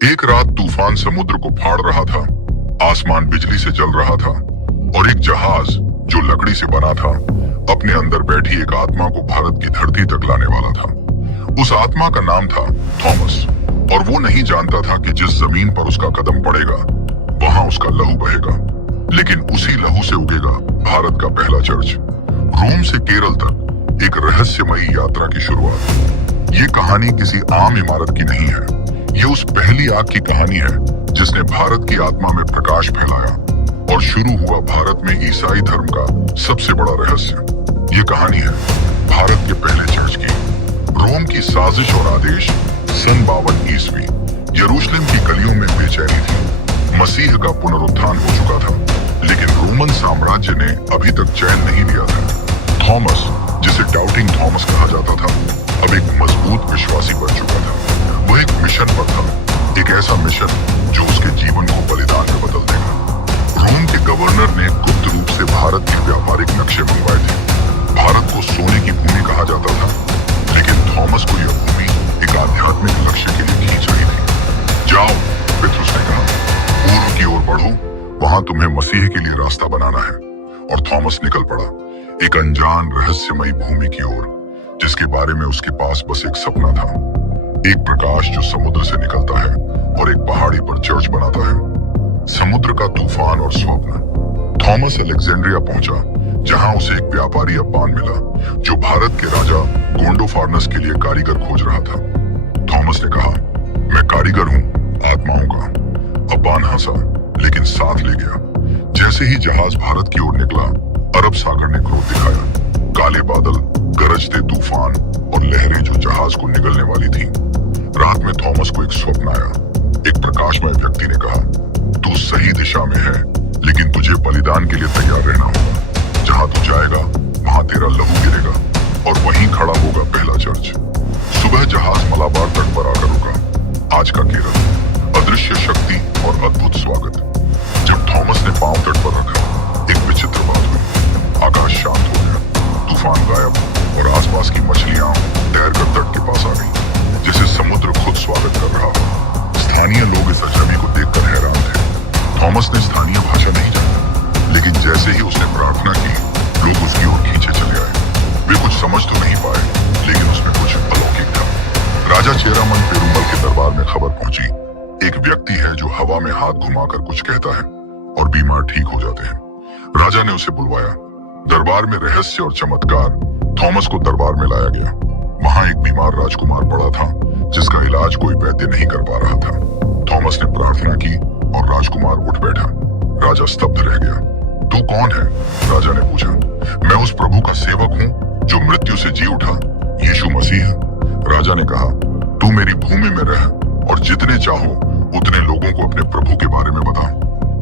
एक रात तूफान समुद्र को फाड़ रहा था, आसमान बिजली से जल रहा था और एक जहाज जो लकड़ी से बना था अपने अंदर बैठी एक आत्मा को भारत की धरती तक लाने वाला था। उस आत्मा का नाम था थॉमस और वो नहीं जानता था कि जिस जमीन पर उसका कदम पड़ेगा वहां उसका लहू बहेगा, लेकिन उसी लहू से उगेगा भारत का पहला चर्च। रोम से केरल तक एक रहस्यमयी यात्रा की शुरुआत। ये कहानी किसी आम इमारत की नहीं है, ये उस पहली आग की कहानी है जिसने भारत की आत्मा में प्रकाश फैलाया और शुरू हुआ भारत में ईसाई धर्म का सबसे बड़ा रहस्य। ये कहानी है भारत के पहले चर्च की। रोम की साजिश और आदेश। सन 52 ईस्वी। यरूशलेम की गलियों में बेचैनी थी। मसीह का पुनरुत्थान हो चुका था, लेकिन रोमन साम्राज्य ने अभी तक चैन नहीं लिया था। थॉमस, जिसे डाउटिंग थॉमस कहा जाता था, अब एक मजबूत विश्वासी बन चुका था। वह एक मिशन पर था, एक ऐसा मिशन जो उसके जीवन को बलिदान में बदल देगा। रोम के गवर्नर ने गुप्त रूप से भारत के व्यापारिक नक्शे मंगवाए थे। भारत को सोने की भूमि कहा जाता था, लेकिन थॉमस को यह भूमि एक आध्यात्मिक लक्ष्य के लिए खींच रही थी। जाओ, पेट्रुस ने कहा, पूर्व की ओर बढ़ो, वहां तुम्हें मसीह के लिए रास्ता बनाना है। और थॉमस निकल पड़ा, एक अनजान रहस्यमयी भूमि की ओर, जिसके बारे में उसके पास बस एक सपना था। एक प्रकाश जो समुद्र से निकलता है और एक पहाड़ी पर चर्च बनाता है। समुद्र का तूफान और स्वप्न। थॉमस अलेक्जेंड्रिया पहुंचा, जहां उसे एक व्यापारी अब्बान मिला जो भारत के राजा गोंडोफार्नस के लिए कारीगर खोज रहा था। थॉमस ने कहा, मैं कारीगर हूं आत्माओं का। अब्बान हंसा, लेकिन साथ ले गया। जैसे ही जहाज भारत की ओर निकला, अरब सागर ने क्रोध दिखाया। काले बादल, गरजते तूफान और लहरें जो जहाज को निगलने वाली थी। रात में थॉमस को एक स्वप्न आया। एक प्रकाशमय व्यक्ति ने कहा, तू सही दिशा में है, लेकिन तुझे बलिदान के लिए तैयार रहना होगा। जहां तू जाएगा वहां तेरा लहू गिरेगा और वहीं खड़ा होगा पहला चर्च। सुबह जहाज मलाबार तट पर आकर रुका। आज का केरल, अदृश्य शक्ति और अद्भुत स्वागत। जब थॉमस ने पांव तट पर रखा, एक विचित्र बात हुई। आकाश शांत हो गया, तूफान गायब और आसपास की मछलियां तैरकर तट के पास आ गईं, जैसे समुद्र खुद स्वागत कर रहा हो। स्थानीय लोग इस अजनबी को देखकर हैरान थे। थॉमस ने स्थानीय भाषा नहीं जानी, लेकिन जैसे ही उसने प्रार्थना की, लोग उसकी ओर खींचे चले आए। वे कुछ समझ तो नहीं पाए, लेकिन उसमें कुछ अलौकिक था। राजा चेरामन पेरुमल के दरबार में खबर पहुंची, एक व्यक्ति है जो हवा में हाथ घुमाकर कुछ कहता है और बीमार ठीक हो जाते हैं। राजा ने उसे बुलवाया। दरबार में रहस्य और चमत्कार। थॉमस को दरबार में लाया गया। वहां एक बीमार राजकुमार पड़ा था, जिसका इलाज कोई वैद्य नहीं कर पा रहा था। थॉमस ने प्रार्थना की और राजकुमार उठ बैठा। राजा स्तब्ध रह गया। तू कौन है? राजा ने पूछा। मैं उस प्रभु का सेवक हूँ जो मृत्यु से जी उठा, यीशु मसीह। राजा ने कहा, तू मेरी भूमि में रह और जितने चाहो उतने लोगों को अपने प्रभु के बारे में बता।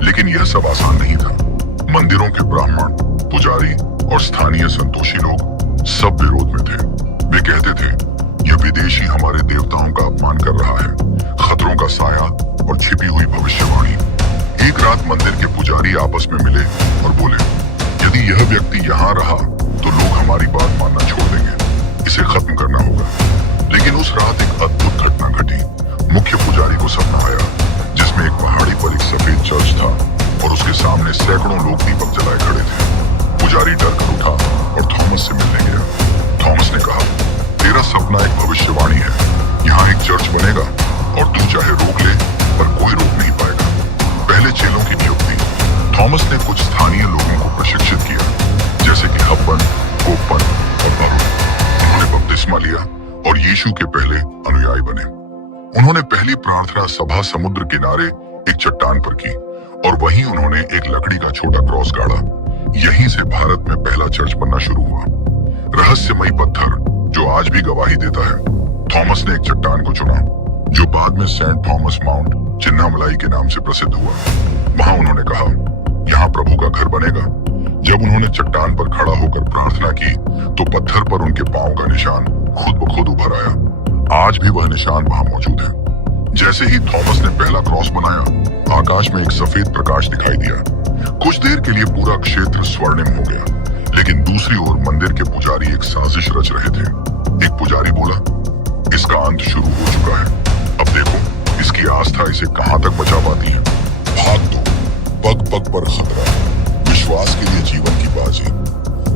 लेकिन यह सब आसान नहीं था। मंदिरों के ब्राह्मण, पुजारी और स्थानीय संतोषी लोग सब विरोध में थे। वे कहते थे, यह विदेशी हमारे देवताओं का अपमान कर रहा है। खतरों का साया और छिपी हुई भविष्यवाणी। एक रात मंदिर के पुजारी आपस में मिले और बोले, यदि यह व्यक्ति यहाँ रहा तो लोग हमारी बात मानना छोड़ देंगे। इसे खत्म करना होगा। लेकिन उस रात एक अद्भुत घटना घटी। मुख्य पुजारी को सपना आया, जिसमें एक पहाड़ी पर एक सफेद चर्च था और उसके सामने सैकड़ों लोग दीपक जलाए खड़े थे। पुजारी डर कर उठा और थॉमस से मिलने गया। थॉमस ने कहा, तेरा सपना एक भविष्यवाणी है। यहाँ एक चर्च बनेगा और तू चाहे रोक ले, पर कोई रोक नहीं पाएगा। पहले चेलों की नियुक्ति। थॉमस ने कुछ स्थानीय लोगों को प्रशिक्षित किया, जैसे कि हब्बन, कोप्पन और बरुण। उन्होंने बपतिस्मा लिया और यीशु के पहले अनुयायी बने। उन्होंने पहली प्रार्थना सभा समुद्र किनारे एक चट्टान पर की और वहीं उन्होंने एक लकड़ी का छोटा क्रॉस गाड़ा। यहीं से भारत में पहला चर्च बनना शुरू हुआ। रहस्यमयी पत्थर जो आज भी गवाही देता है। थॉमस ने एक चट्टान को चुना, जो बाद में सेंट थॉमस माउंट चिन्नामलाई के नाम से प्रसिद्ध हुआ। वहां उन्होंने कहा, यहाँ प्रभु का घर बनेगा। जब उन्होंने चट्टान पर खड़ा होकर प्रार्थना की, तो पत्थर पर उनके पांव का निशान खुद ब खुद उभर आया। आज भी वह निशान वहां मौजूद है। जैसे ही थॉमस ने पहला क्रॉस बनाया, आकाश में एक सफेद प्रकाश दिखाई दिया। कुछ देर के लिए पूरा क्षेत्र स्वर्णिम हो गया, लेकिन दूसरी ओर मंदिर के पुजारी एक साजिश रच रहे थे। एक पुजारी बोला, इसका अंत शुरू हो चुका है। अब देखो, इसकी आस्था इसे कहां तक बचा पाती है। भाग दो, पग पग पर खतरा, विश्वास के लिए जीवन की बाजी।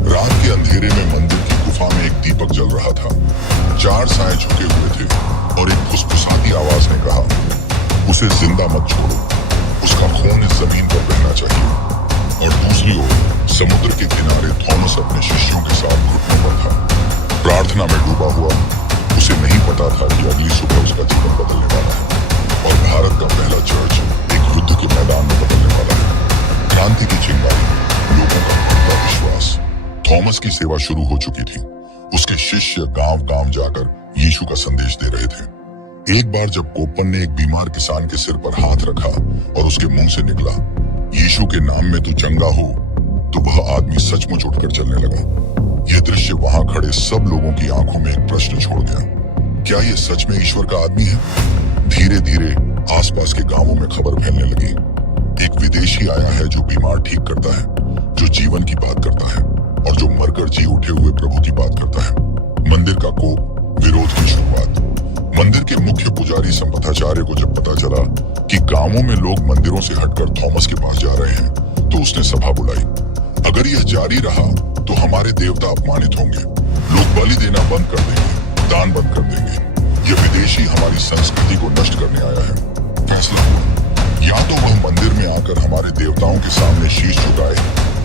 रात के अंधेरे में मंदिर की गुफा में एक दीपक जल रहा था। 4 साए झुके हुए थे और एक फुसफुसाती आवाज ने कहा, उसे जिंदा मत छोड़ो, उसका खून इस जमीन पर बहना चाहिए। और दूसरी ओर समुद्र के किनारे थॉमस अपने शिष्यों के साथ घुटनों पर था, प्रार्थना में डूबा हुआ। उसे नहीं पता था कि अगली सुबह उसका जीवन बदलने वाला है और भारत का पहला चर्च एक युद्ध के मैदान में बदलने वाला है। क्रांति की चिंगारी, लोगों का बढ़ता विश्वास। थॉमस की सेवा शुरू हो चुकी थी। उसके शिष्य गांव गांव जाकर यीशु का संदेश दे रहे थे। एक बार जब कोप्पन ने एक बीमार किसान के सिर पर हाथ रखा और उसके मुंह से निकला, यीशु के नाम में तू चंगा हो, तो वह आदमी सचमुच उठकर चलने लगा। यह दृश्य वहां खड़े सब लोगों की आंखों में एक प्रश्न छोड़ गया, क्या यह सच में ईश्वर का आदमी है? धीरे धीरे आसपास के गांवों में खबर फैलने लगी, एक विदेशी आया है जो बीमार ठीक करता है, जो जीवन की बात करता है और जो मरकर जी उठे हुए प्रभु की बात करता है। मंदिर का कोप, विरोध की शुरुआत। मंदिर के मुख्य पुजारी संपताचार्य को जब पता चला कि गांवों में लोग मंदिरों से हटकर थॉमस के पास जा रहे हैं, तो उसने सभा बुलाई। अगर यह जारी रहा तो हमारे देवता अपमानित होंगे, लोग बलि देना बंद कर देंगे, दान बंद कर देंगे। यह विदेशी हमारी संस्कृति को नष्ट करने आया है। फैसला हुआ, या तो वह मंदिर में आकर हमारे देवताओं के सामने शीश झुकाए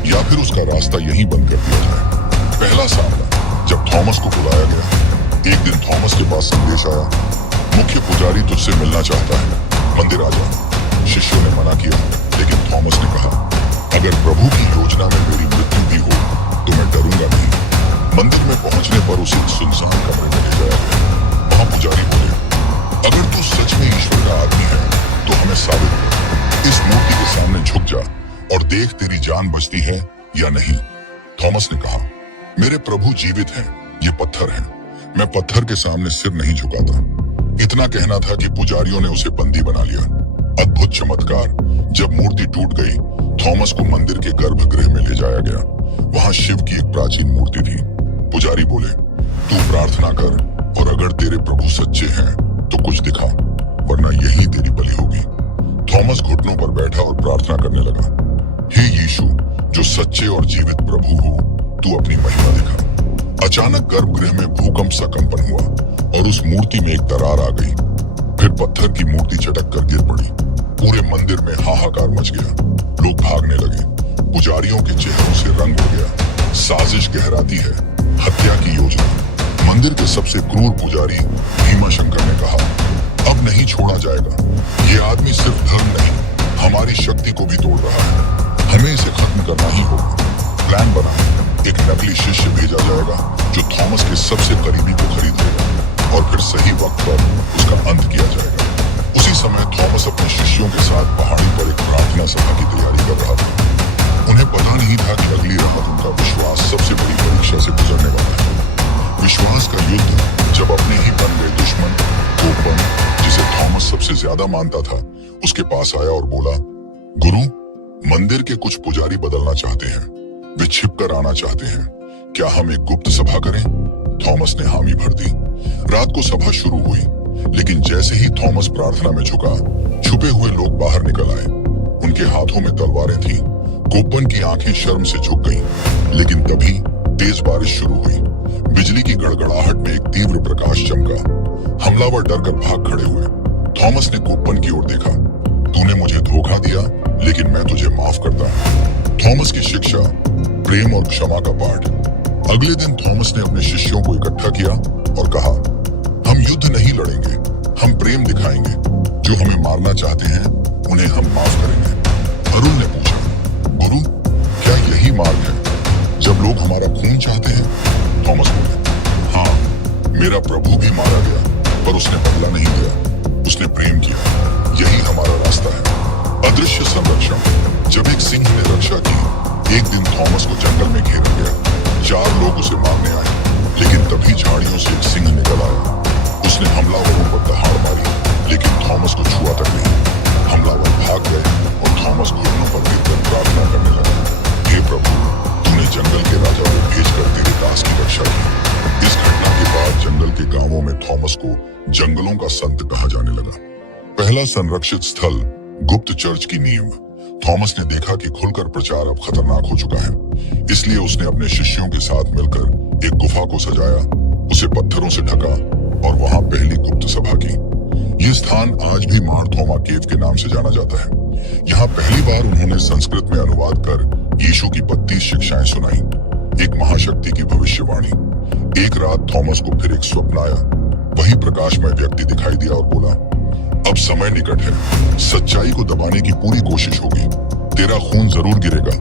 या फिर उसका रास्ता यहीं बंद कर दिया जाए। पहला सामना, जब थॉमस को बुलाया गया। एक दिन थॉमस के पास संदेश आया, मुख्य पुजारी तुझसे मिलना चाहता है, मंदिर आ जा। शिष्यों ने मना किया, लेकिन थॉमस ने कहा, अगर प्रभु की योजना में मेरी मृत्यु भी हो तो मैं डरूंगा नहीं। मंदिर में पहुंचने पर उसे सुनसान कमरे में ले जाया गया। वहां पुजारी बोले, अगर तू सच में ईश्वर का आदमी है तो हमें साबित कर, इस मूर्ति के सामने झुक जा और देख तेरी जान बचती है या नहीं। थॉमस ने कहा, मेरे प्रभु जीवित हैं, ये पत्थर हैं, मैं पत्थर के सामने सिर नहीं झुकाता। इतना कहना था कि पुजारियों ने उसे बंदी बना लिया। अद्भुत चमत्कार, जब मूर्ति टूट गई, थॉमस को मंदिर के गर्भगृह में ले जाया गया। वहां शिव की एक प्राचीन मूर्ति थी। पुजारी बोले, तू प्रार्थना कर और अगर तेरे प्रभु सच्चे हैं तो कुछ दिखा, वरना यही तेरी बलि होगी। थॉमस घुटनों पर बैठा और प्रार्थना करने लगा, हे यीशु, जो सच्चे और जीवित प्रभु हो, तू अपनी महिमा दिखा। अचानक गर्भगृह में भूकंप सा कंपन हुआ और उस मूर्ति में एक दरार आ गई। फिर पत्थर की मूर्ति चटक कर गिर पड़ी। पूरे मंदिर में हाहाकार मच गया, लोग भागने लगे। पुजारियों के चेहरों से रंग हो गया। साजिश गहराती है, हत्या की योजना। मंदिर के सबसे क्रूर पुजारी भीमाशंकर ने कहा, अब नहीं छोड़ा जाएगा। ये आदमी सिर्फ धर्म नहीं, हमारी शक्ति को भी तोड़ रहा है। हमें इसे खत्म करना ही होगा। प्लान बना, एक नकली शिष्य भेजा जाएगा जो थॉमस के सबसे करीबी को खरीद लेगा और फिर सही वक्त पर उसका अंत किया जाएगा। उसी समय थॉमस अपने शिष्यों के साथ पहाड़ी पर एक प्रार्थना सभा की तैयारी कर रहा था। उन्हें पता नहीं था कि अगली रात उनका विश्वास सबसे बड़ी परीक्षा से गुजरने वाला है। विश्वास का युद्ध, जब अपने ही बन गए दुश्मन कोप्पन, जिसे थॉमस सबसे ज्यादा मानता था, उसके पास आया और बोला, गुरु, मंदिर के कुछ पुजारी बदलना चाहते हैं, वे छिपकर आना चाहते हैं, क्या हम एक गुप्त सभा करें? थॉमस ने हामी भर दी। रात को सभा शुरू हुई, लेकिन जैसे ही थॉमस प्रार्थना में झुका, छुपे हुए लोग बाहर निकल आए। उनके हाथों में तलवारें थीं। कोप्पन की आंखें शर्म से झुक गईं, लेकिन तभी तेज बारिश शुरू हुई। बिजली की गड़गड़ाहट में एक तीव्र प्रकाश चमका। हमलावर डरकर भाग खड़े हुए। थॉमस ने कोप्पन की ओर देखा, तूने मुझे धोखा दिया, लेकिन मैं तुझे माफ करता हूं। थॉमस की शिक्षा, प्रेम और क्षमा का पाठ। अगले दिन थॉमस ने अपने शिष्यों को इकट्ठा किया और कहा, हम युद्ध नहीं लड़ेंगे, हम प्रेम दिखाएंगे। जो हमें मारना चाहते हैं उन्हें हम माफ करेंगे। अरुण ने पूछा, गुरु, क्या यही मार्ग है जब लोग हमारा खून चाहते हैं? थॉमस बोले, हाँ, मेरा प्रभु भी मारा गया पर उसने बदला नहीं लिया, उसने प्रेम किया। यही हमारा रास्ता है। अदृश्य संरक्षण। जब एक सिंह ने रक्षा की, एक दिन थॉमस को जंगल में घेर गया। 4 लोग उसे मारने आए, लेकिन तभी झाड़ियों से एक सिंह निकल आया। उसने हमलावरों पर दहाड़ मारी, लेकिन थॉमस को छुआ तक नहीं। हमलावर भाग गए और थॉमस घुटनों पर गिरकर प्रार्थना करने लगा, हे प्रभु, तूने जंगल के राजा को भेजकर तेरे दास की रक्षा की। इस घटना के बाद जंगल के गांवों में थॉमस को जंगलों का संत कहा जाने लगा। पहला संरक्षित स्थल गुप्त चर्च की नींव। थॉमस ने देखा कि खुलकर प्रचार अब खतरनाक हो चुका है, इसलिए उसने अपने शिष्यों के साथ मिलकर एक गुफा को सजाया, उसे पत्थरों से ढका और वहां पहली गुप्त सभा की। ये स्थान आज भी मार थोमा केव के नाम से जाना जाता है। यहाँ पहली बार उन्होंने संस्कृत में अनुवाद कर यीशु की 32 शिक्षाएं सुनाई, एक महाशक्ति की भविष्यवाणी। एक रात थॉमस को फिर एक स्वप्न आया। वही प्रकाशमय व्यक्ति दिखाई दिया और बोला, अब समय निकट है, सच्चाई को दबाने की पूरी कोशिश होगी। तेरा खून जरूर गिरेगा,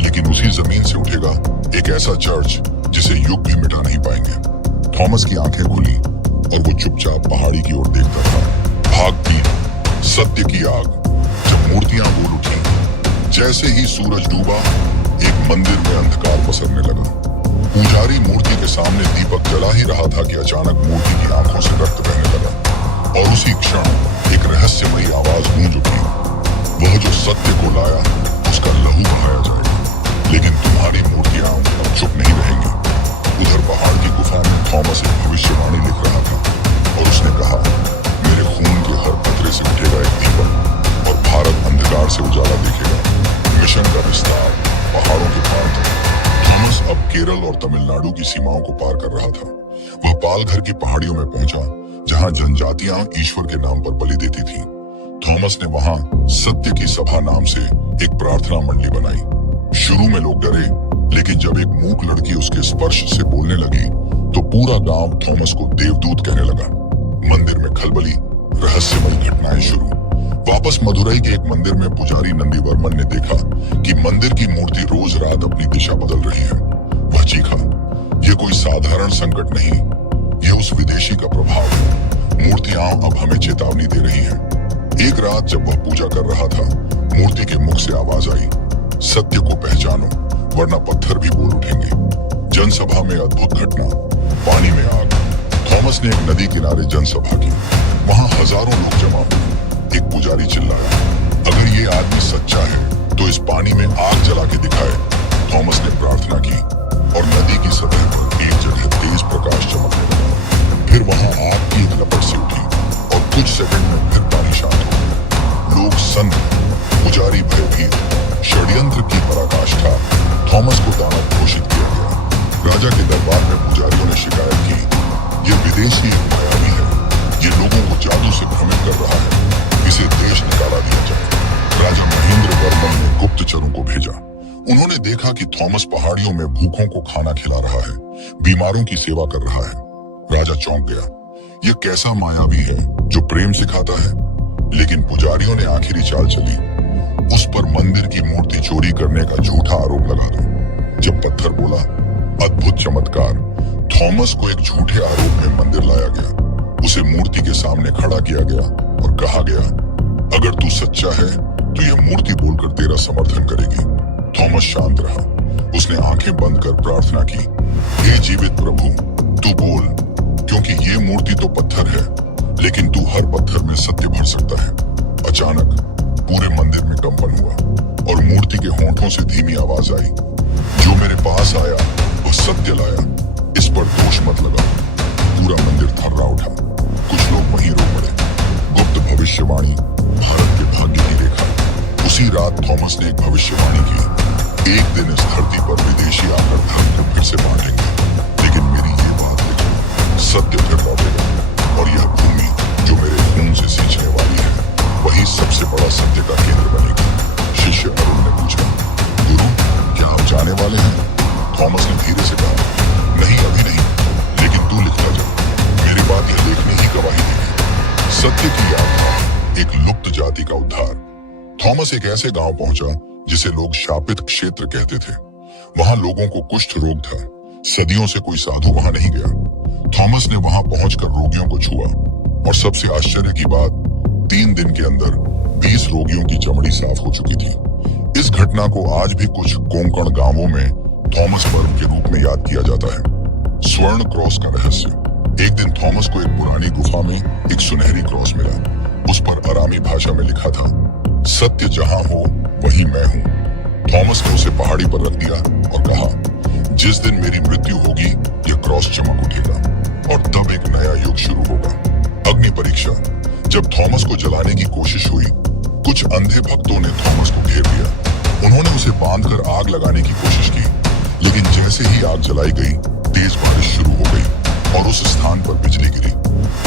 लेकिन उसी जमीन से उठेगा एक ऐसा चर्च जिसे युग भी मिटा नहीं पाएंगे। थॉमस की आंखें खुली और वो चुपचाप पहाड़ी की ओर देखता था। भाग 3, सत्य की आग। जब मूर्तियां बोल उठी, जैसे ही सूरज डूबा, एक मंदिर में अंधकार पसरने लगा। पुजारी मूर्ति के सामने दीपक जला ही रहा था कि अचानक मूर्ति की आंखों से रक्त बहने लगा और उसी क्षण एक रहस्यमयी आवाज गूंज उठी, वह जो सत्य को लाया उसका लहू बहाया जाएगा, लेकिन तुम्हारी मूर्तियां अब चुप नहीं रहेंगी। उधर पहाड़ की गुफा में थॉमस एक भविष्यवाणी लिख रहा था और उसने कहा, मेरे खून के हर कतरे से उठेगा एक दीपक और भारत अंधकार से उजाला देखेगा। मिशन का विस्तार पहाड़ों के पार था। थॉमस अब केरल और तमिलनाडु की सीमाओं को पार कर रहा था। वह पालघर की पहाड़ियों में पहुंचा, जहां जनजातियां ईश्वर के नाम पर बलि देती थीं। थॉमस ने वहां सत्य की सभा नाम से एक प्रार्थना मंडली बनाई। शुरू में लोग डरे, लेकिन जब एक मूक लड़की उसके स्पर्श से बोलने लगी तो पूरा गांव थॉमस को देवदूत कहने लगा। मंदिर में खलबली, रहस्यमयी घटनाएं शुरू। वापस मदुरई के एक मंदिर में पुजारी नंदीवर्मन ने देखा कि मंदिर की मूर्ति रोज रात अपनी दिशा बदल रही है। वह चीखा, यह कोई साधारण संकट नहीं, यह उस विदेशी का प्रभाव है। मूर्तियां अब हमें चेतावनी दे रही हैं। एक रात जब वह पूजा कर रहा था, मूर्ति के मुख से आवाज आई, सत्य को पहचानो वरना पत्थर भी बोल उठेंगे। जनसभा में अद्भुत घटना, पानी में आग। थॉमस ने एक नदी किनारे जनसभा की। वहां हजारों लोग जमा हुए। एक पुजारी चिल्लाया, अगर ये आदमी सच्चा है तो इस पानी में आग जला के दिखाए। थॉमस ने प्रार्थना की और नदी की सतह पर एक जगह तेज प्रकाश चमकने लगा। फिर वहां आग की एक लपट सी उठी और कुछ सेकंड में फिर पानी शांत हो गया। लोग सन्न, पुजारी भयभीत। षड्यंत्र की पराकाष्ठा। थॉमस को दानव घोषित किया गया। राजा के दरबार में पुजारियों ने शिकायत की, ये विदेशी एक मायावी है, ये लोगों को जादू से भ्रमित कर रहा है, इसे देश निकाला दिया जाए। राजा महेंद्र वर्मन ने गुप्तचरों को भेजा। उन्होंने देखा कि थॉमस पहाड़ियों में भूखों को खाना खिला रहा है, बीमारों की सेवा कर रहा है। राजा चौंक गया, यह कैसा मायावी है जो प्रेम सिखाता है। लेकिन पुजारियों ने आखिरी चाल चली, उस पर मंदिर की मूर्ति चोरी करने का झूठा आरोप लगा दो। जब पत्थर बोला, अद्भुत चमत्कार। थॉमस को एक झूठे आरोप में मंदिर लाया गया। उसे मूर्ति के सामने खड़ा किया गया और कहा गया, अगर तू सच्चा है तो यह मूर्ति बोलकर तेरा समर्थन करेगी। थॉमस शांत रहा। उसने आंखें बंद कर प्रार्थना की, हे जीवित प्रभु, तू बोल, क्योंकि ये मूर्ति तो पत्थर है, लेकिन तू हर पत्थर में सत्य भर सकता है। अचानक पूरे मंदिर में कंपन हुआ और मूर्ति के होंठों से धीमी आवाज आई, जो मेरे पास आया वह सत्य लाया, इस पर दोष मत लगा। पूरा मंदिर थर्रा उठा। कुछ लोग वहीं रो पड़े। गुप्त भविष्यवाणी, भारत के भाग्य की रेखा। उसी रात थॉमस ने एक भविष्यवाणी की, एक दिन इस धरती पर विदेशी आकर धर्म को फिर से बांटेंगे, लेकिन मेरी ये बात देखो, सत्य फिर लौटेगा और यह भूमि जो मेरे खून से सींचने वाली है, वही सबसे बड़ा सत्य का केंद्र बनेगी। शिष्य अरुण ने पूछा, गुरु क्या आप जाने वाले हैं? थॉमस ने धीरे से कहा, नहीं अभी नहीं, लेकिन तू लिखता जा, मेरी बात यह लेखनी ही गवाही देगी। सत्य की यात्रा, एक लुप्त जाति का उद्धार। थॉमस एक ऐसे गांव पहुंचा जिसे लोग शापित क्षेत्र कहते थे। वहां लोगों को कुष्ठ रोग था। सदियों से कोई साधु वहां नहीं गया। थॉमस ने वहां पहुंचकर रोगियों को छुआ और सबसे आश्चर्य की बात, 3 दिन के अंदर 20 रोगियों की चमड़ी साफ हो चुकी थी। इस घटना को आज भी कुछ कोंकण गांवों में थॉमस पर्व के रूप में याद किया जाता है। स्वर्ण क्रॉस का रहस्य। एक दिन थॉमस को एक पुरानी गुफा में एक सुनहरी क्रॉस मिला। उस पर अरामी भाषा में लिखा था, सत्य जहां हो वहीं मैं हूं। थॉमस ने उसे पहाड़ी पर रख दिया और कहा, जिस दिन मेरी मृत्यु होगी यह क्रॉस चमक उठेगा और तब एक नया युग शुरू होगा। अग्नि परीक्षा। जब थॉमस को जलाने की कोशिश हुई, कुछ अंधे भक्तों ने थॉमस को घेर लिया। उन्होंने उसे बांधकर आग लगाने की कोशिश की, लेकिन जैसे ही आग जलाई गई, तेज बारिश शुरू हो गई और उस स्थान पर बिजली गिरी।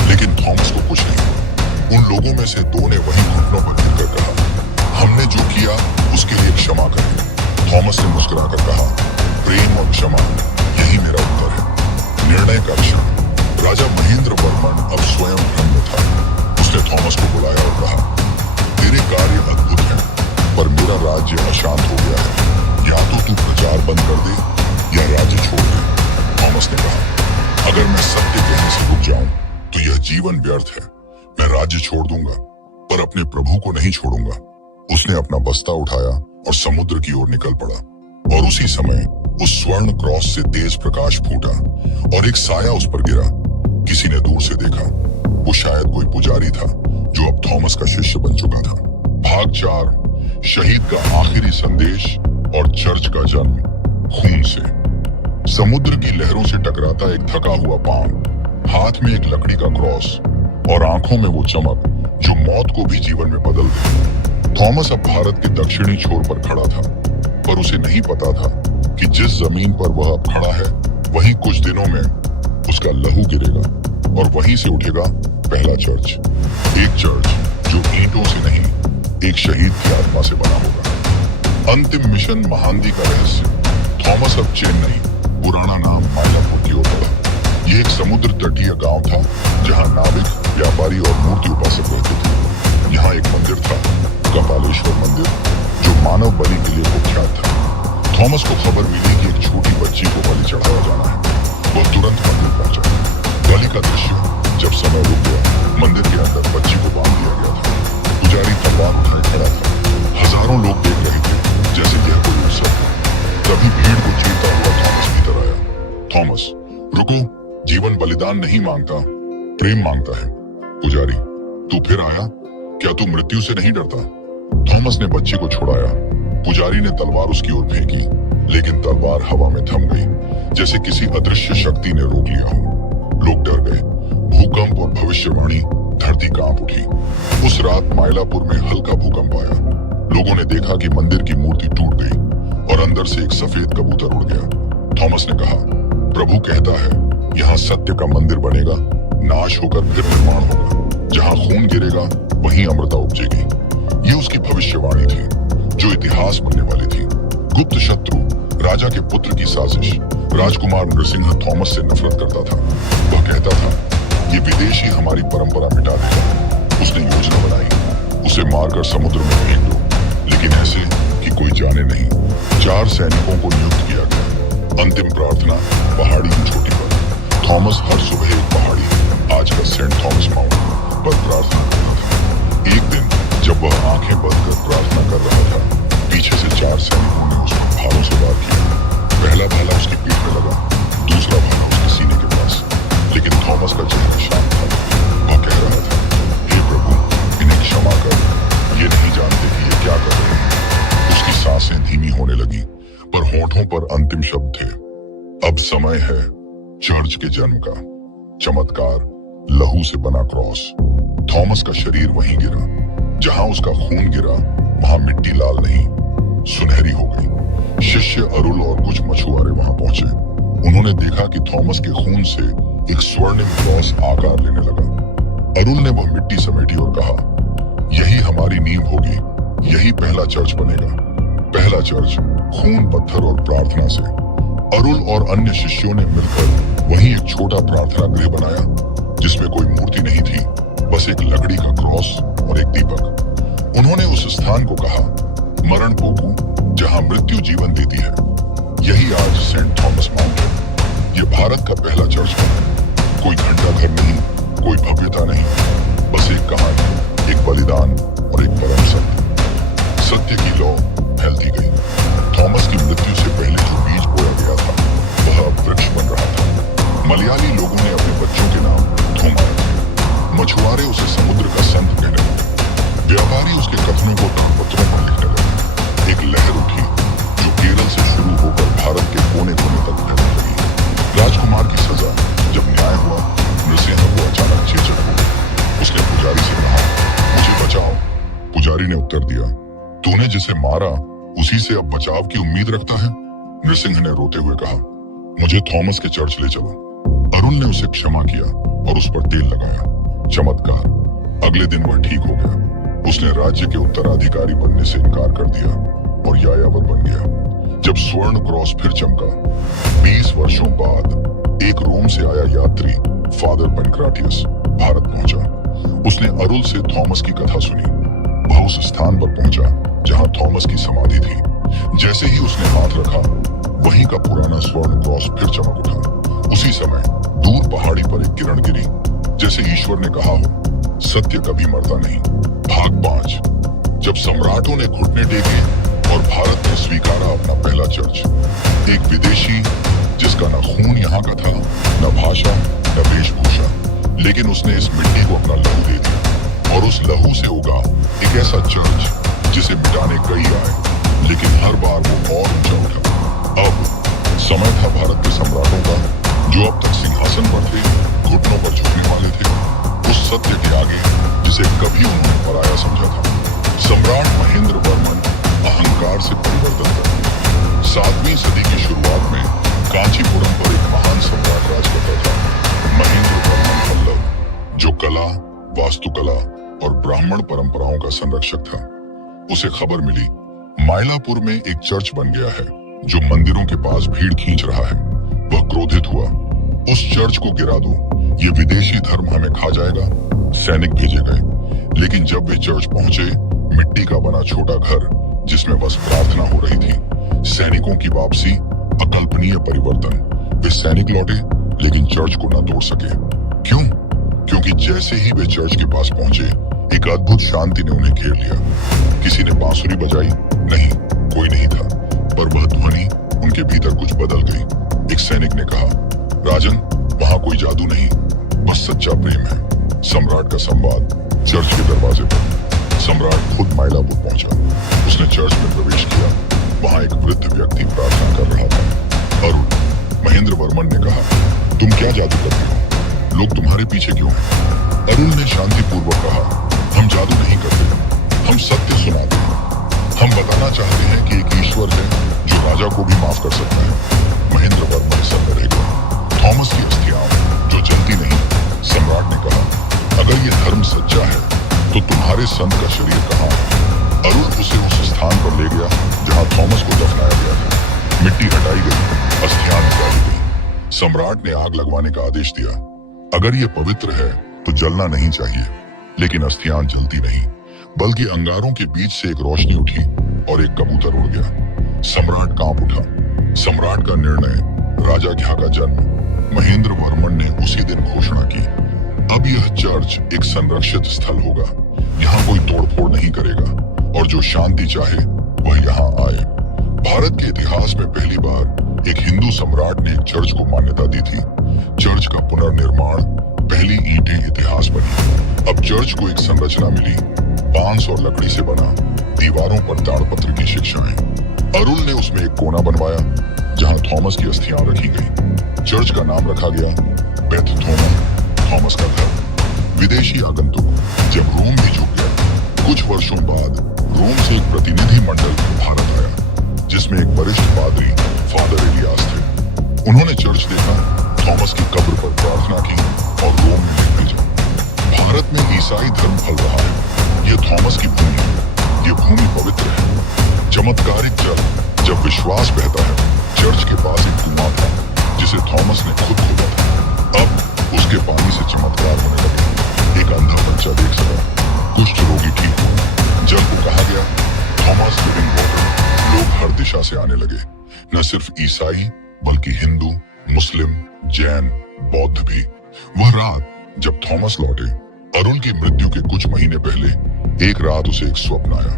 लेकिन थॉमस को कुछ नहीं हुआ। उन लोगों में से दो ने वहीं घुटनों पर गिरकर कहा, हमने जो किया उसके लिए क्षमा करें। थॉमस ने मुस्कुराकर कहा, प्रेम और क्षमा, यही मेरा उत्तर है। निर्णय का क्षण। राजा महेंद्र वर्मन अब स्वयं भ्रम में था। उसने थॉमस को बुलाया और कहा, तेरे कार्य अद्भुत हैं, पर मेरा राज्य अशांत हो गया है। या तो तू प्रचार बंद कर दे या राज्य छोड़ दे। थॉमस ने कहा, अगर मैं सत्य कहने से रुक जाऊं तो यह जीवन व्यर्थ है। मैं राज्य छोड़ दूंगा, पर अपने प्रभु को नहीं छोड़ूंगा। उसने अपना बस्ता उठाया और समुद्र की ओर निकल पड़ा, और उसी समय उस स्वर्ण क्रॉस से तेज प्रकाश फूटा और एक साया उस पर गिरा। किसी ने दूर से देखा, वो शायद कोई पुजारी था जो अब थॉमस का शिष्य बन चुका था। भाग 4, शहीद का आखिरी संदेश और चर्च का जन्म। खून से। समुद्र की लहरों से टकराता एक थका हुआ पांव, हाथ में एक लकड़ी का क्रॉस और आंखों में वो चमक जो मौत को भी जीवन में बदल दे। थॉमस अब भारत के दक्षिणी छोर पर खड़ा था, पर उसे नहीं पता था कि जिस जमीन पर वह अब खड़ा है, वहीं कुछ दिनों में उसका लहू गिरेगा और वहीं से उठेगा पहला चर्च। एक चर्च जो ईंटों से नहीं, एक शहीद की आत्मा से बना होगा। अंतिम मिशन महांदी का रहस्य। थॉमस अब चेन्नई, पुराना नाम मायलापुर की ओर बढ़ा। ये एक समुद्र तटीय गांव था जहां नाविक, व्यापारी और मूर्ति उपासक रहते थे। यहाँ एक मंदिर था, कपालेश्वर मंदिर, जो मानव बलि के लिए कुख्यात था। थॉमस को खबर मिली कि एक छोटी बच्ची को बलि चढ़ाया जाना है। वह तुरंत मंदिर पहुंचा। बलि का दृश्य जब समय रुक गया, मंदिर के अंदर बच्ची को बांध दिया गया था। पुजारी तलवार उठाए खड़ा था। हजारों लोग देख रहे थे जैसे यह कोई उत्सव था। तभी भीड़ को चीरता हुआ थॉमस भीतर आया। थॉमस, रुको, जीवन बलिदान नहीं मांगता, प्रेम मांगता है। पुजारी, तू फिर आया? क्या तू मृत्यु से नहीं डरता? थॉमस ने बच्ची को छुड़ाया। पुजारी ने तलवार उसकी ओर फेंकी, लेकिन तलवार हवा में थम गई, जैसे किसी अदृश्य शक्ति ने रोक लिया हो। लोग डर गए। भूकंप और भविष्यवाणी, धरती कांप उठी। उस रात मायलापुर में हल्का भूकंप आया। लोगों ने देखा कि मंदिर की मूर्ति टूट गई और अंदर से एक सफेद कबूतर उड़ गया। थॉमस ने कहा, प्रभु कहता है, यहाँ सत्य का मंदिर बनेगा, नाश होकर फिर निर्माण होगा। जहाँ खून गिरेगा वहीं अमृता उपजेगी। ये उसकी भविष्यवाणी थी, जो इतिहास बनने वाली थी। गुप्त शत्रु, राजा के पुत्र की साजिश। राजकुमार नरसिंह थॉमस से नफरत करता था। वह कहता था, ये विदेशी हमारी परंपरा मिटा देगा। उसने योजना बनाई, उसे मारकर समुद्र में फेंक दो, लेकिन ऐसे कि कोई जाने नहीं। 4 सैनिकों को नियुक्त किया गया। अंतिम प्रार्थना पहाड़ी की चोटी पर। थॉमस हर सुबह एक पहाड़ी, आज का सेंट थॉमस माउंट, पर प्रार्थना करता था। एक दिन जब वह आंखें बंद कर प्रार्थना कर रहा था, पीछे से 4 सैनिकों ने उस पर भालों से वार किया। पहला भाला उसकी पीठ में लगा, दूसरा भाला उसके सीने के पास। लेकिन थॉमस का चेहरा शांत था। वह कह रहा था, हे प्रभु, इन्हें क्षमा कर, ये नहीं जानते कि ये क्या कर रहे हैं। उसकी सांसें धीमी होने लगी, पर होठों पर अंतिम शब्द थे, अब समय है चर्च के जन्म का। चमत्कार, लहू से बना क्रॉस। थॉमस का शरीर वहीं गिरा जहां उसका खून गिरा। वहां मिट्टी लाल नहीं, सुनहरी हो गई। शिष्य अरुल और कुछ मछुआरे वहां पहुंचे। उन्होंने देखा कि थॉमस के खून से एक स्वर्णिम क्रॉस आकार लेने लगा। अरुल ने वह मिट्टी समेटी और कहा, यही हमारी नींव होगी, यही पहला चर्च बनेगा। पहला चर्च खून, पत्थर और प्रार्थना से। अरुल और अन्य शिष्यों ने मिलकर वहीं एक छोटा प्रार्थना गृह बनाया, जिसमें कोई मूर्ति नहीं थी, बस एक लकड़ी का क्रॉस और एक दीपक। उन्होंने उस स्थान को कहा, मरण पोकू, जहां मृत्यु जीवन देती है। यही आज सेंट थॉमस माउंट है। ये भारत का पहला चर्च बना। कोई घंटा घर नहीं, कोई भव्यता नहीं, बस एक कहानी, एक बलिदान और एक परम सत्य। सत्य की लौ फैलती गई। थॉमस की मृत्यु से पहले जो बीज बोया गया था, वह अब वृक्ष बन रहा था। मलयाली लोगों ने अपने बच्चों के नाम थोमा रखे। मछुआरे उसे समुद्र का संत कहने लगे। व्यापारी उसके कथनों को ताड़पत्रों पर लिखने लगे। एक लहर उठी जो केरल से शुरू होकर भारत के कोने कोने तक फैलने लगी। राजकुमार की सजा जब न्याय हुआ, नृसिंह को अचानक चेचक हो गई। उसने पुजारी से कहा, मुझे बचाओ। पुजारी ने उत्तर दिया, तूने जिसे मारा उसी से अब बचाव की उम्मीद रखता है? नृसिंह ने रोते हुए कहा, मुझे थॉमस के चर्च ले चलो। अरुण ने उसे क्षमा किया और उस पर तेल लगाया। चमत्कार, अगले दिन वह ठीक हो गया। उसने राज्य के उत्तराधिकारी बनने से इनकार कर दिया और यायावर बन गया। जब स्वर्ण क्रॉस फिर चमका, 20 वर्षों बाद एक रोम से आया यात्री फादर पेनक्राटियस भारत पहुंचा। उसने अरुल से थॉमस की कथा सुनी। वह उस स्थान पर पहुंचा जहां थॉमस की समाधि थी। जैसे ही उसने हाथ रखा, वहीं का पुराना स्वर्ण क्रॉस फिर चमक उठा। उसी समय दूर पहाड़ी पर एक किरण गिरी, जैसे ईश्वर ने कहा हो, सत्य कभी मरता नहीं। भाग 5। जब सम्राटों ने घुटने टेके और भारत ने स्वीकारा अपना पहला चर्च, एक विदेशी जिसका न खून यहाँ का था, न भाषा, न वेशभूषा, लेकिन उसने इस मिट्टी को अपना लहू दे दिया और उस लहू से उगा एक ऐसा चर्च जिसे मिटाने कई आए, लेकिन हर बार वो और ऊंचा उठा। अब समय था भारत के सम्राटों का, जो अब तक सिंहासन पर थे, घुटनों पर झुकने वाले थे, उस सत्य के आगे जिसे कभी उन्होंने पराया समझा था। सम्राट महेंद्र वर्मन अहंकार से परिवर्तन करते। 7वीं सदी की शुरुआत में कांचीपुरम पर एक महान सम्राट राज करता था, महेंद्र वर्मन पल्लव, जो कला, वास्तुकला और ब्राह्मण परंपराओं का संरक्षक था। उसे खबर मिली, मायलापुर में एक चर्च बन गया है जो मंदिरों के पास भीड़ खींच रहा है। वह क्रोधित हुआ, उस चर्च को गिरा दो, ये विदेशी धर्म हमें खा जाएगा। सैनिक भेजे गए, लेकिन जब वे चर्च पहुंचे, मिट्टी का बना छोटा घर जिसमें बस प्रार्थना हो रही थी। सैनिकों की वापसी, अकल्पनीय परिवर्तन। वे सैनिक लौटे, लेकिन चर्च को न तोड़ सके। क्यों? क्योंकि जैसे ही वे चर्च के पास पहुंचे, एक अद्भुत शांति ने उन्हें घेर लिया। किसी ने बांसुरी बजाई? नहीं, कोई नहीं था, पर वह ध्वनि उनके भीतर कुछ बदल गई। एक सैनिक ने कहा, राजन, वहां कोई जादू नहीं, बस सच्चा प्रेम है। सम्राट का संवाद चर्च के दरवाजे पर। सम्राट खुद मायलापुर पहुंचा। उसने चर्च में प्रवेश किया। वहां एक वृद्ध व्यक्ति प्रार्थना कर रहा था। अरुण, महेंद्र वर्मन ने कहा, तुम क्या जादू करते हो? लोग तुम्हारे पीछे क्यों हैं? अरुण ने शांतिपूर्वक कहा, हम जादू नहीं करते, हम सत्य सुनाते हैं। हम बताना चाहते हैं कि एक ईश्वर है जो राजा को भी माफ कर सकता है। महेंद्र वर्मन सर में रह गया। थॉमस की अस्थियां जो जलती नहीं। सम्राट ने कहा, अगर ये धर्म सच्चा है तो तुम्हारे संत का शरीर कहाँ है? अरुण उसे उस स्थान पर ले गया जहां थॉमस को दफनाया गया था। मिट्टी हटाई गई, अस्थियां निकाली गई। सम्राट ने आग लगवाने का आदेश दिया। अगर ये पवित्र है तो जलना नहीं चाहिए, लेकिन अस्थियां जलती नहीं, बल्कि अंगारों के बीच से एक रोशनी उठी और एक कबूतर उड़ गया। सम्राट कांप उठा। सम्राट का निर्णय, राजा घ्या का जन्म। महेंद्र वर्मन ने उसी दिन घोषणा की, अब यह चर्च एक संरक्षित स्थल होगा। यहाँ कोई तोड़फोड़ नहीं करेगा और जो शांति चाहे वह यहाँ आए। भारत के इतिहास में पहली बार एक हिंदू सम्राट ने एक चर्च को मान्यता दी थी। चर्च का पुनर्निर्माण, पहली ईंटें इतिहास बनी। अब चर्च को एक संरचना मिली, बांस और लकड़ी से बना, दीवारों पर ताड़पत्र की शिक्षाएं। अरुण ने उसमें एक कोना बनवाया जहां थॉमस की अस्थियां रखी गई। चर्च का नाम रखा गया बेथ थोमा, थॉमस का घर। विदेशी आगंतुक जब रोम भी झुक गया। कुछ वर्षों बाद रोम से एक प्रतिनिधि मंडल भारत आया, जिसमें एक वरिष्ठ पादरी फादर एलियास थे। उन्होंने चर्च देखा, थॉमस की कब्र पर प्रार्थना की और रोम में लिख भेजा। भारत में ईसाई धर्म फैल रहा है। ये थॉमस की भूमि है, ये भूमि पवित्र है। चमत्कारिक जल, जब विश्वास बहता है। चर्च के पास एक कुआं था जिसे थॉमस ने खुद खोदा था। अब उसके पानी से चमत्कार होने लगे। एक अंधा बच्चा देख सका, कुष्ठ रोगी ठीक हुआ। जल को कहा गया थॉमस लिविंग वाटर। लोग हर दिशा से आने लगे, न सिर्फ ईसाई बल्कि हिंदू, मुस्लिम, जैन, बौद्ध भी। वह रात जब थॉमस लौटे, अरुण की मृत्यु के कुछ महीने पहले, एक रात उसे एक स्वप्न आया।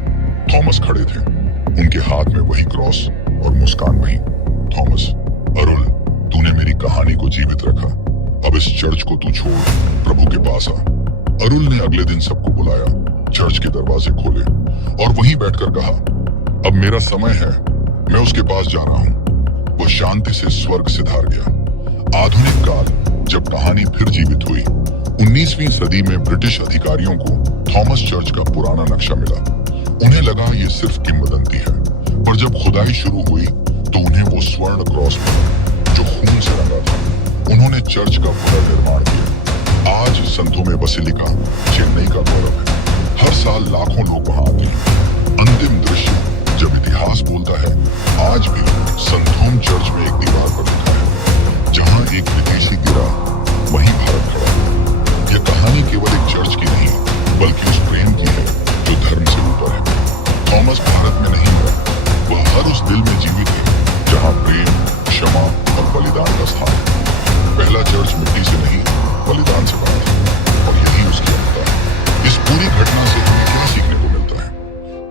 थॉमस खड़े थे, उनके हाथ में वही क्रॉस और मुस्कान वही। थॉमस, अरुण, तूने मेरी कहानी को जीवित रखा। अब इस चर्च को तू छोड़, प्रभु के पास आ। अरुण ने अगले दिन सबको बुलाया, चर्च के दरवाजे खोले और वहीं बैठकर कहा, अब मेरा समय है, मैं उसके पास जा रहा हूं। वह शांति से स्वर्ग सिधार गया। आधुनिक काल जब कहानी फिर जीवित हुई, 19वीं सदी में ब्रिटिश अधिकारियों को थॉमस चर्च का पुराना नक्शा मिला। उन्हें लगा ये सिर्फ किंवदंती है, पर जब खुदाई शुरू हुई तो उन्हें वो स्वर्ण क्रॉस मिला जो खून से रंगा था। उन्होंने चर्च का पुनर्निर्माण किया। आज संतों में बसिलिका चेन्नई का गौरव है। हर साल लाखों लोग वहां आते हैं। अंतिम दृश्य जब इतिहास बोलता है, आज भी संतोम चर्च में एक दीवार पर लिखा है, जहां एक विदेशी गिरा वहीं भारत खड़ा है। यह कहानी केवल एक चर्च की नहीं, बल्कि उस प्रेम की है जो धर्म से ऊपर है। थॉमस भारत में नहीं मरा, वह हर उस दिल में जीवित है जहां प्रेम, क्षमा और बलिदान का स्थान है। पहला चर्च मिट्टी से नहीं, बलिदान से बना था, और यही उसकी अमरता है। इस पूरी घटना से हमें क्या सीखने को मिलता है?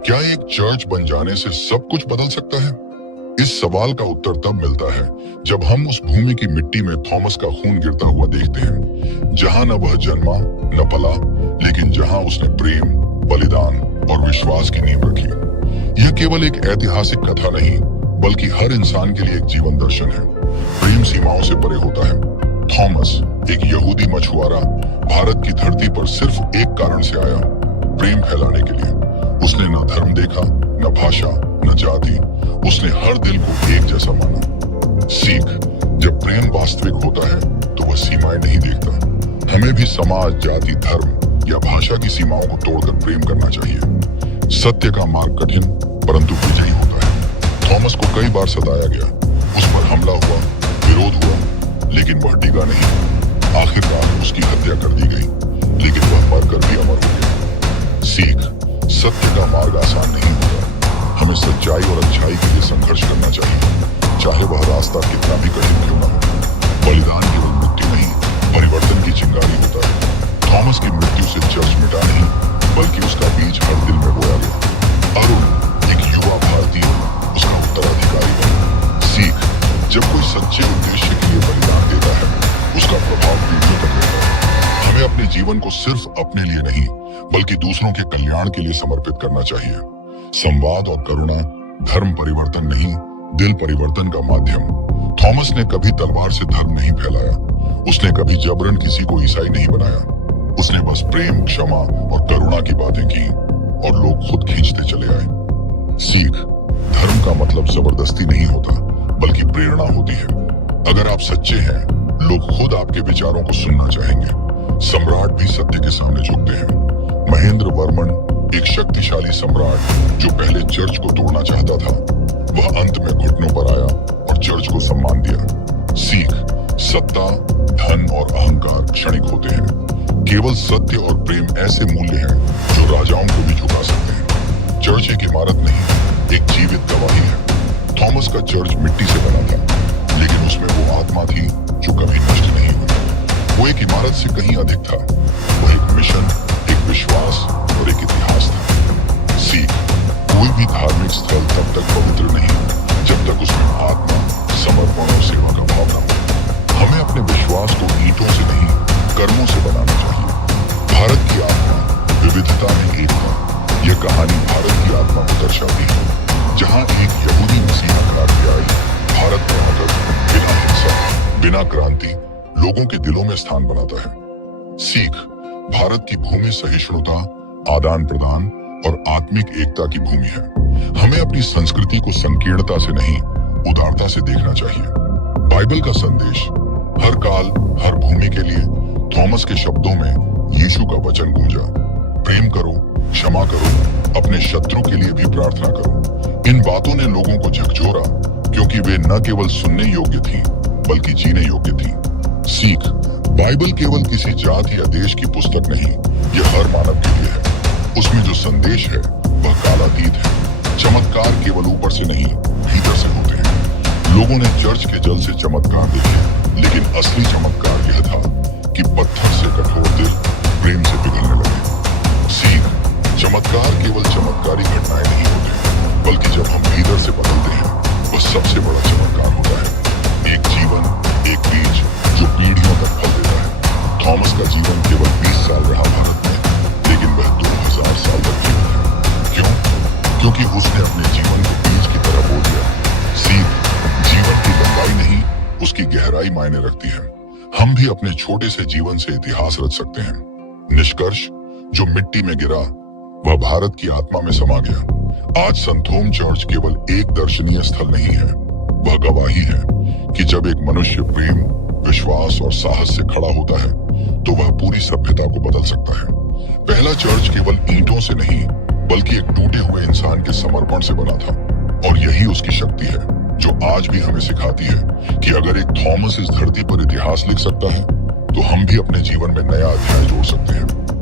क्या एक चर्च बन जाने से सब कुछ बदल सकता है? इस सवाल का उत्तर तब मिलता है जब हम उस भूमि की मिट्टी में थॉमस का खून गिरता हुआ देखते हैं, जहां न वह जन्मा न पला, लेकिन जहां उसने प्रेम, बलिदान और विश्वास की नींव रखी। यह केवल एक ऐतिहासिक कथा नहीं, बल्कि हर इंसान के लिए एक जीवन दर्शन है। प्रेम सीमाओं से परे होता है। थॉमस, एक यहूदी मछुआरा, भारत की धरती पर सिर्फ एक कारण से आया, प्रेम फैलाने के लिए। उसने न धर्म देखा, न भाषा, न जाति। उसने हर दिल को एक जैसा माना। सीख, जब प्रेम वास्तविक होता है तो वह सीमाएं नहीं देखता। हमें भी समाज, जाति, धर्म या भाषा की सीमाओं को तोड़कर प्रेम करना चाहिए। सत्य का मार्ग कठिन परंतु विजयी होता है। थॉमस को कई बार सताया गया, उस पर हमला हुआ, विरोध हुआ, लेकिन वह डिगा नहीं। आखिरकार उसकी हत्या कर दी गई, लेकिन वह मरकर भी अमर हो गया। सीख, सत्य का मार्ग आसान नहीं होता। हमें सच्चाई और अच्छाई के लिए संघर्ष करना चाहिए, चाहे वह रास्ता कितना भी कठिन क्यों न हो। बलिदान केवल मृत्यु नहीं, परिवर्तन की चिंगारी होता है। थॉमस की मृत्यु से चर्च मिटा नहीं, बल्कि उसका बीज हर दिल में बोया गया। अरुण, एक युवा भारतीय, उसका उत्तराधिकारी बना। सीख, जब कोई सच्चे उद्देश्य के लिए बलिदान देता है, उसका प्रभाव पीढ़ियों तक रहता है। हमें अपने जीवन को सिर्फ अपने लिए नहीं, बल्कि दूसरों के कल्याण के लिए समर्पित करना चाहिए। संवाद और करुणा धर्म परिवर्तन नहीं, दिल परिवर्तन का माध्यम। थॉमस ने कभी तलवार से धर्म नहीं फैलाया। उसने कभी जबरन किसी को ईसाई नहीं बनाया। उसने बस प्रेम, क्षमा और करुणा की बातें की, और लोग खुद खींचते चले आए। सीख, धर्म का मतलब जबरदस्ती नहीं होता, बल्कि प्रेरणा होती है। अगर आप सच्चे हैं, लोग खुद आपके विचारों को सुनना चाहेंगे। सम्राट भी सत्य के सामने झुकते हैं। महेंद्र वर्मन, एक शक्तिशाली सम्राट जो पहले चर्च को तोड़ना चाहता था, वह अंत में घुटनों पर आया और चर्च को सम्मान दिया। सीख, सत्ता, धन और अहंकार क्षणिक होते हैं। केवल सत्य और प्रेम ऐसे मूल्य हैं जो राजाओं को भी झुका सकते हैं। चर्च एक इमारत नहीं, एक जीवित गवाही है। थॉमस का चर्च मिट्टी से बना था, लेकिन उसमें वो आत्मा थी जो कभी नष्ट नहीं हुई। वो एक इमारत से कहीं अधिक था। वो एक मिशन, एक विश्वास और एक इतिहास था। सीख, कोई भी धार्मिक स्थल तब तक पवित्र नहीं जब तक उसमें आत्मा, समर्पण और सेवा का भाव न हो। हमें अपने विश्वास को ईंटों से नहीं, कर्मों से बनाना चाहिए। भारत की आत्मा, विविधता में एकता। यह कहानी भारत की आत्मा को दर्शाती है, जहां एक यहूदी मसीहा क्रांति आई। भारत में मदद, बिना हिंसा, बिना क्रांति, लोगों के दिलों में स्थान बनाता है। सीख, भारत की भूमि सहिष्णुता, आदान प्रदान और आत्मिक एकता की भूमि है। हमें अपनी संस्कृति को संकीर्णता से नहीं, उदारता से देखना चाहिए। बाइबल का संदेश, हर काल, हर भूमि के लिए। थॉमस के शब्दों में यीशु का वचन गूंजा, प्रेम करो, क्षमा करो, अपने शत्रु के लिए भी प्रार्थना करो। इन बातों ने लोगों को झकझोरा, क्योंकि वे न केवल सुनने योग्य थी, बल्कि जीने योग्य थी। सीख, बाइबल केवल किसी जाति या देश की पुस्तक नहीं, यह हर मानव के लिए है। उसमें जो संदेश है वह कालातीत है। चमत्कार केवल ऊपर से नहीं, भीतर से होते हैं। लोगों ने चर्च के जल से चमत्कार देखे, लेकिन असली चमत्कार यह था कि पत्थर से कठोर दिल प्रेम से पिघलने लगे। सीख, चमत्कार केवल चमत्कारी घटनाएं नहीं होते, बल्कि जब हम भीतर से बदलते हैं, वह सबसे बड़ा चमत्कार होता है। एक जीवन, एक बीज जो पीढ़ियों तक फल देता है। थॉमस का जीवन केवल 20 साल रहा भारत में, लेकिन वह 2000 साल तक जीवित है। क्यों? क्योंकि उसने अपने जीवन को बीज की तरह बो दिया। सीख, जीवन की लंबाई नहीं, उसकी गहराई मायने रखती है। हम भी अपने छोटे से जीवन से इतिहास रच सकते हैं। निष्कर्ष, जो मिट्टी में गिरा वह भारत की आत्मा में समा गया। आज संतोम चर्च केवल एक दर्शनीय स्थल नहीं है, वह गवाही है कि जब एक मनुष्य प्रेम, विश्वास और साहस से खड़ा होता है तो वह पूरी सभ्यता को बदल सकता है। पहला चर्च केवल ईंटों से नहीं बल्कि एक टूटे हुए इंसान के समर्पण से बना था, और यही उसकी शक्ति है जो आज भी हमें सिखाती है कि अगर एक थॉमस इस धरती पर इतिहास लिख सकता है तो हम भी अपने जीवन में नया अध्याय जोड़ सकते हैं।